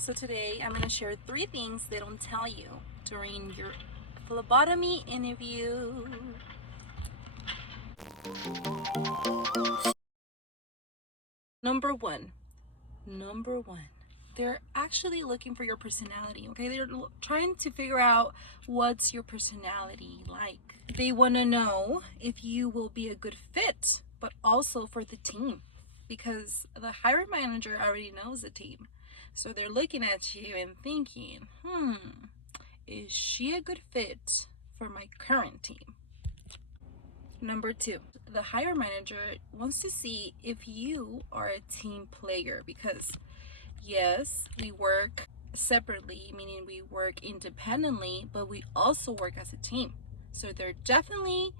So today I'm going to share 3 things they don't tell you during your phlebotomy interview. Number one, they're actually looking for your personality, okay? They're trying to figure out what's your personality like. They want to know if you will be a good fit, but also for the team, because the hiring manager already knows the team. So they're looking at you and thinking, is she a good fit for my current team? Number 2, the hiring manager wants to see if you are a team player, because yes, we work separately, meaning we work independently, but we also work as a team. So they're definitely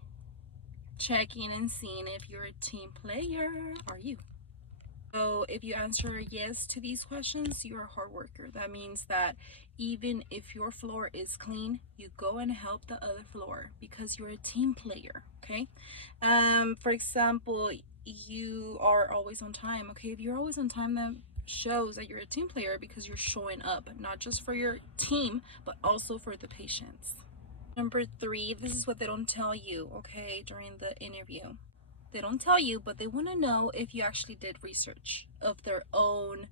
checking and seeing if you're a team player. Are you? So if you answer yes to these questions, you're a hard worker. That means that even if your floor is clean, you go and help the other floor because you're a team player, okay? For example, you are always on time, okay? If you're always on time, that shows that you're a team player because you're showing up, not just for your team, but also for the patients. Number 3, this is what they don't tell you, okay, during the interview. They don't tell you, but they want to know if you actually did research of their own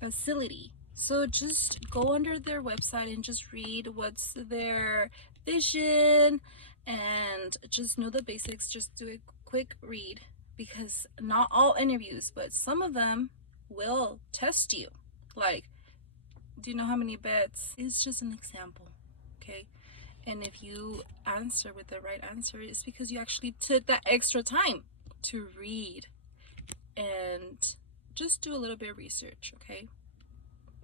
facility. So just go under their website and just read what's their vision and just know the basics. Just do a quick read, because not all interviews, but some of them will test you. Like, do you know how many beds? It's just an example, okay? And if you answer with the right answer, it's because you actually took that extra time to read and just do a little bit of research, okay?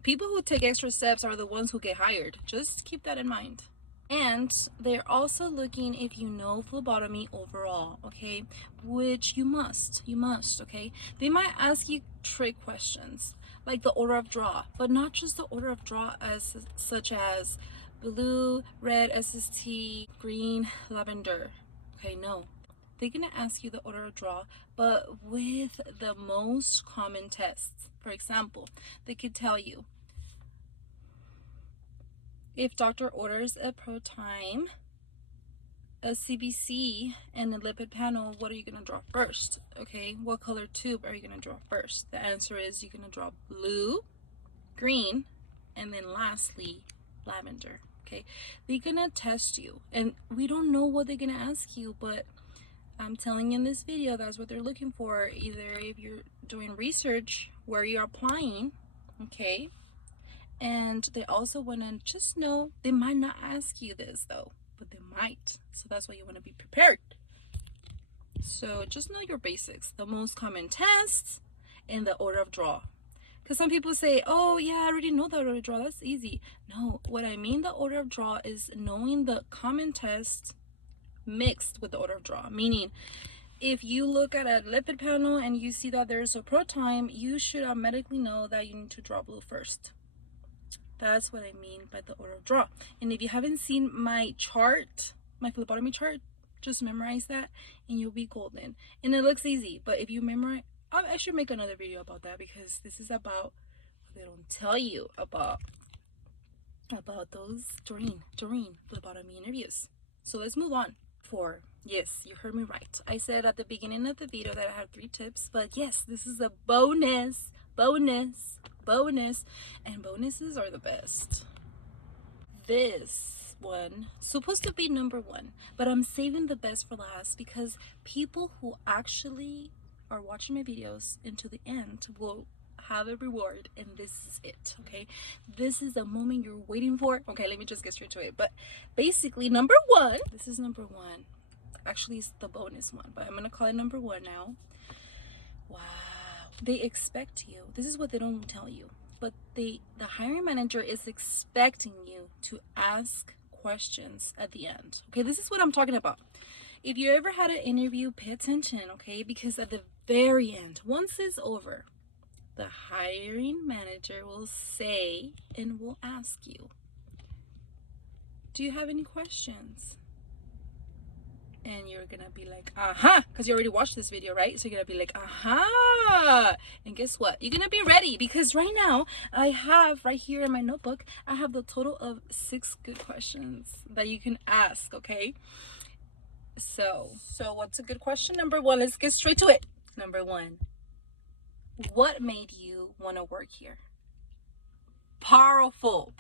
People who take extra steps are the ones who get hired. Just keep that in mind. And they're also looking if you know phlebotomy overall, okay? Which you must, okay? They might ask you trick questions like the order of draw, but not just the order of draw as such as blue, red, SST, green, lavender. Okay, no. They're gonna ask you the order of draw, but with the most common tests. For example, they could tell you, if doctor orders a ProTime, a CBC, and a lipid panel, what are you gonna draw first? Okay, what color tube are you gonna draw first? The answer is you're gonna draw blue, green, and then lastly, lavender. Okay, they're gonna test you, and we don't know what they're gonna ask you, but I'm telling you in this video, that's what they're looking for. Either if you're doing research where you're applying, okay, and they also want to just know, they might not ask you this though, but they might, so that's why you want to be prepared. So just know your basics, the most common tests, and the order of draw. Because some people say, oh yeah, I already know the order of draw, that's easy. No, what I mean the order of draw is knowing the common test mixed with the order of draw. Meaning, if you look at a lipid panel and you see that there's a ProTime, you should automatically know that you need to draw blue first. That's what I mean by the order of draw. And if you haven't seen my chart, my phlebotomy chart, just memorize that and you'll be golden. And it looks easy, but if you memorize, I should make another video about that, because this is about what they don't tell you about those during phlebotomy interviews. So let's move on. 4, yes, you heard me right. I said at the beginning of the video that I had 3 tips, but yes, this is a bonus, and bonuses are the best. This one supposed to be number 1, but I'm saving the best for last, because people who actually are watching my videos into the end will have a reward, and this is it, okay? This is the moment you're waiting for. Okay, let me just get straight to it. But basically, number 1, this is number 1. Actually, it's the bonus one, but I'm gonna call it number 1 now. Wow, they expect you. This is what they don't tell you, but the hiring manager is expecting you to ask questions at the end. Okay, this is what I'm talking about. If you ever had an interview, pay attention, okay? Because at the very end, once it's over, the hiring manager will say and will ask you, do you have any questions? And you're gonna be like, uh-huh, because you already watched this video, right? So you're gonna be like, uh-huh. And guess what? You're gonna be ready, because right now I have right here in my notebook, I have the total of 6 good questions that you can ask, okay? So what's a good question? Number 1, let's get straight to it. Number 1, what made you want to work here? Powerful.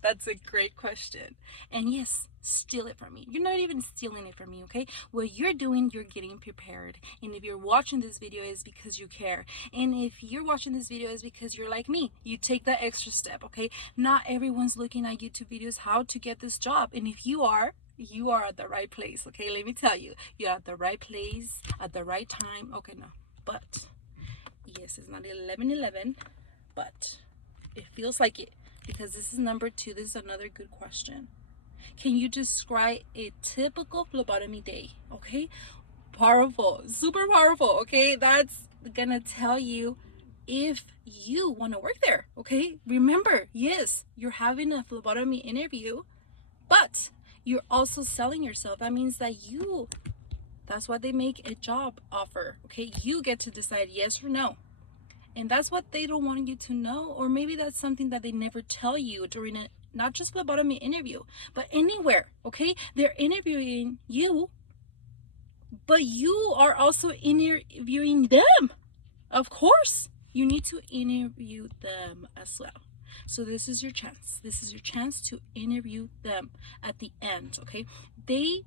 That's a great question. And yes, steal it from me. You're not even stealing it from me, okay? What you're doing, you're getting prepared. And if you're watching this video, is because you care. And if you're watching this video, is because you're like me. You take that extra step, okay? Not everyone's looking at YouTube videos how to get this job. And if you are at the right place, okay? Let me tell you, you're at the right place at the right time. Okay, no, but yes, it's not 11:11, but it feels like it, because this is number 2. This is another good question. Can you describe a typical phlebotomy day? Okay, powerful, super powerful. Okay, that's gonna tell you if you want to work there. Okay, remember, yes, you're having a phlebotomy interview, but you're also selling yourself. That means that that's why they make a job offer. Okay, you get to decide yes or no. And that's what they don't want you to know, or maybe that's something that they never tell you during a, not just phlebotomy interview, but anywhere, okay? They're interviewing you, but you are also interviewing them. Of course, you need to interview them as well. So this is your chance. This is your chance to interview them at the end, okay? They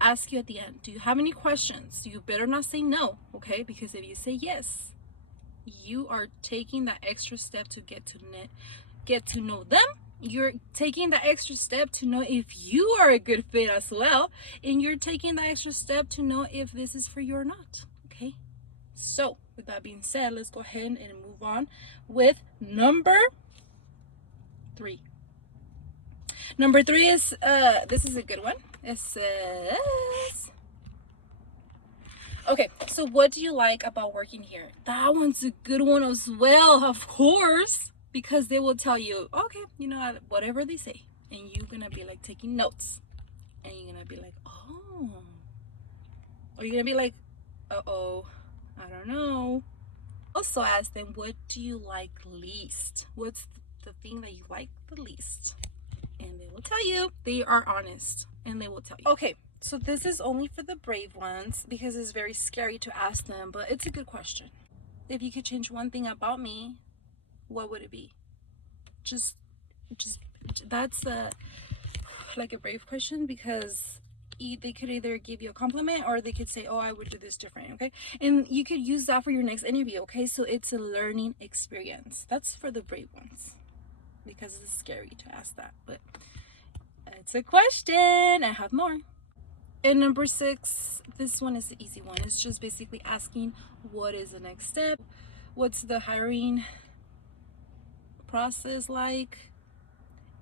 ask you at the end, do you have any questions? You better not say no, okay? Because if you say yes, you are taking that extra step to get to know them. You're taking that extra step to know if you are a good fit as well, and you're taking that extra step to know if this is for you or not, okay? So with that being said, let's go ahead and move on with number 3. Number 3 is this is a good one. It says, okay, so what do you like about working here? That one's a good one as well, of course, because they will tell you, okay, you know, whatever they say, and you're gonna be like taking notes, and you're gonna be like, oh, or you're gonna be like, uh-oh, I don't know. Also ask them, what do you like least? What's the thing that you like the least? And they will tell you. They are honest, and they will tell you. Okay, so this is only for the brave ones, because it's very scary to ask them, but it's a good question. If you could change one thing about me, what would it be? Just that's like a brave question, because they could either give you a compliment, or they could say, oh, I would do this different, okay? And you could use that for your next interview, okay? So it's a learning experience. That's for the brave ones, because it's scary to ask that, but it's a question. I have more. And number 6, this one is the easy one. It's just basically asking, what is the next step? What's the hiring process like?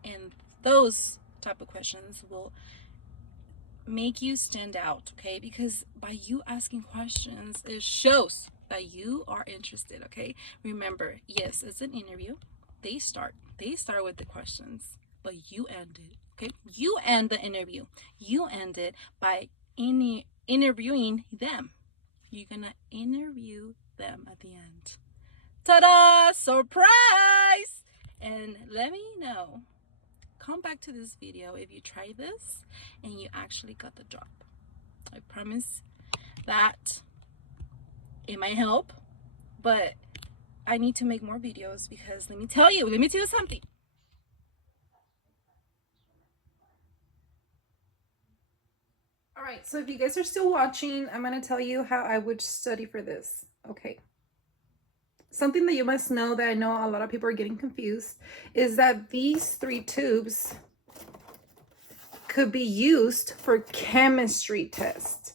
And those type of questions will make you stand out, okay? Because by you asking questions, it shows that you are interested, okay? Remember, yes, it's an interview. They start with the questions, but you end it, okay? You end the interview. You end it by interviewing them. You're gonna interview them at the end. Ta-da! Surprise! And let me know. Come back to this video if you try this and you actually got the job. I promise that it might help, but I need to make more videos, because let me tell you something. All right, so if you guys are still watching, I'm going to tell you how I would study for this. Okay. Something that you must know, that I know a lot of people are getting confused, is that these 3 tubes could be used for chemistry tests.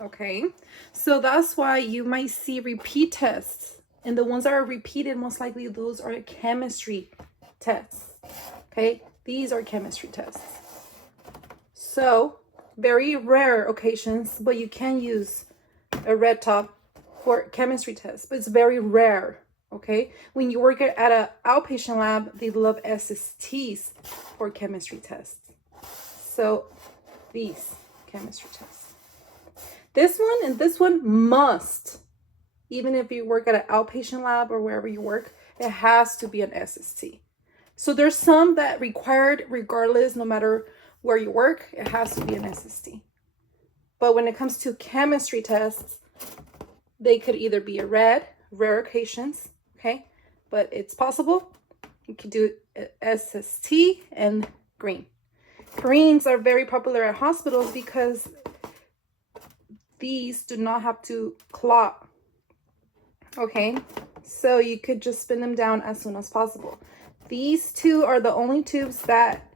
Okay, so that's why you might see repeat tests, and the ones that are repeated, most likely those are chemistry tests. Okay, these are chemistry tests. So very rare occasions, but you can use a red top for chemistry tests, but it's very rare. Okay, when you work at an outpatient lab, they love SSTs for chemistry tests. So these chemistry tests. This one and this one must, even if you work at an outpatient lab or wherever you work, it has to be an SST. So there's some that required regardless, no matter where you work, it has to be an SST. But when it comes to chemistry tests, they could either be a red, rare occasions, okay? But it's possible. You could do SST and green. Greens are very popular at hospitals because these do not have to clot, okay? So you could just spin them down as soon as possible. These two are the only tubes that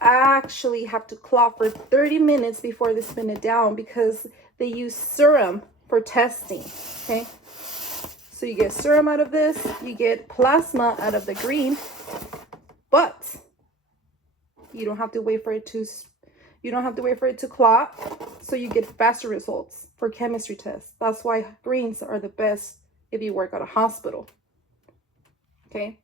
actually have to clot for 30 minutes before they spin it down because they use serum for testing, okay? So you get serum out of this, you get plasma out of the green, but you don't have to wait for it to clot, so you get faster results for chemistry tests. That's why greens are the best if you work at a hospital, okay?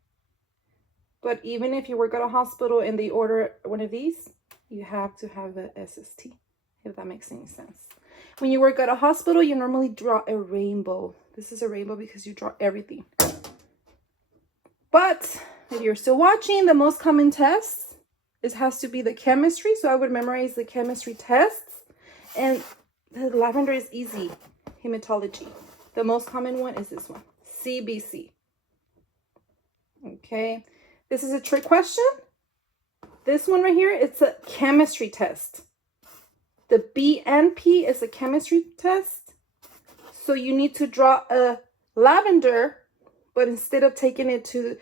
But even if you work at a hospital and they order one of these, you have to have the SST, if that makes any sense. When you work at a hospital, you normally draw a rainbow. This is a rainbow because you draw everything. But if you're still watching, the most common tests, it has to be the chemistry. So I would memorize the chemistry tests. And the lavender is easy, hematology. The most common one is this one, CBC. Okay. This is a trick question. This one right here, it's a chemistry test. The BNP is a chemistry test. So you need to draw a lavender, but instead of taking it to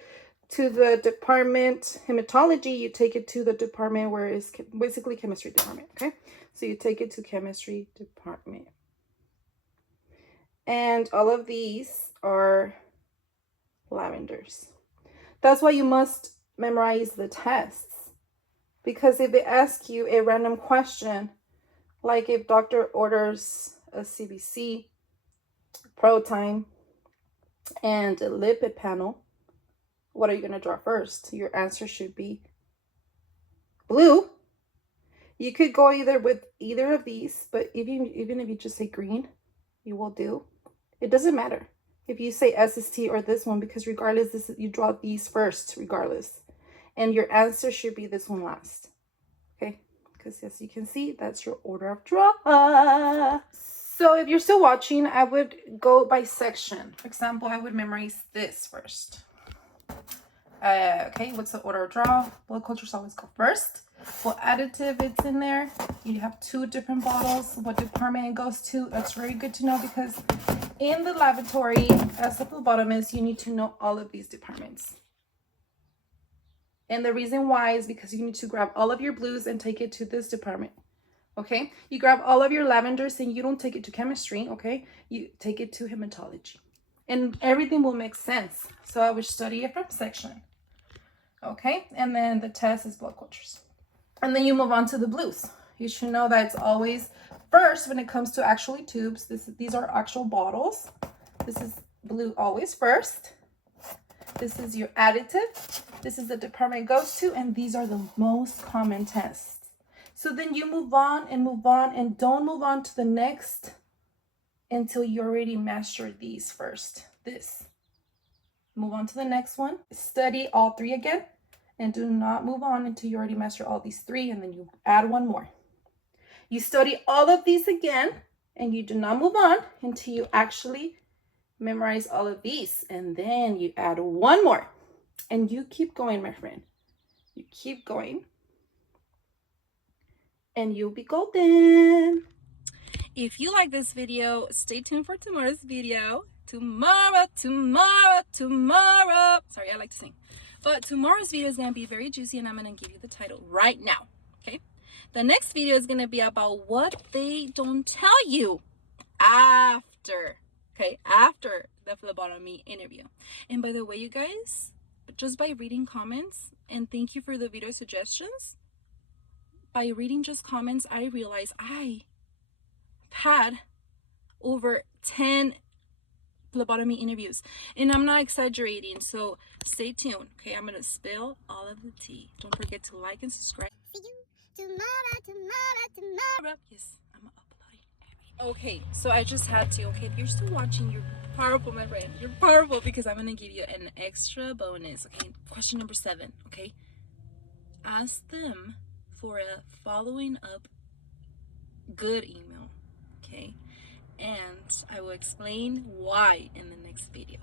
the department hematology, you take it to the department where it's basically chemistry department, okay? So you take it to chemistry department. And all of these are lavenders. That's why you must memorize the tests. Because if they ask you a random question, like if doctor orders a CBC, ProTime, and a lipid panel, what are you going to draw first? Your answer should be blue. You could go either with either of these, but even if you just say green, you will do. It doesn't matter if you say SST or this one, because regardless, you draw these first, regardless. And your answer should be this one last. Okay? Because as you can see, that's your order of draw. So if you're still watching, I would go by section. For example, I would memorize this first. Okay, what's the order of draw? Blood cultures always go first. What additive it's in there? You have 2 different bottles. What department it goes to? That's very good to know because in the laboratory, as a phlebotomist, you need to know all of these departments. And the reason why is because you need to grab all of your blues and take it to this department. Okay, you grab all of your lavenders and you don't take it to chemistry, okay? You take it to hematology. And everything will make sense. So I would study it from section. Okay, and then the test is blood cultures. And then you move on to the blues. You should know that it's always first when it comes to actually tubes. These are actual bottles. This is blue always first. This is your additive. This is the department it goes to, and these are the most common tests. So then you move on and don't move on to the next until you already mastered these first. This. Move on to the next one. Study all 3 again. And do not move on until you already master all these 3, and then you add 1 more. You study all of these again, and you do not move on until you actually memorize all of these. And then you add 1 more. And you keep going, my friend. You keep going. And you'll be golden. If you like this video, stay tuned for tomorrow's video. Tomorrow. Sorry, I like to sing. But tomorrow's video is going to be very juicy, and I'm going to give you the title right now. Okay? The next video is going to be about what they don't tell you after. Okay? After the phlebotomy interview. And by the way, you guys, just by reading comments, and thank you for the video suggestions, by reading just comments, I realized I had over 10 phlebotomy interviews, and I'm not exaggerating, so stay tuned. Okay, I'm gonna spill all of the tea. Don't forget to like and subscribe. See you tomorrow. Yes, I'm Okay, so I just had to. Okay, if you're still watching, you're powerful, my friend. You're powerful because I'm gonna give you an extra bonus. Okay, question number 7. Okay, ask them for a following up good email. Okay, and I will explain why in the next video.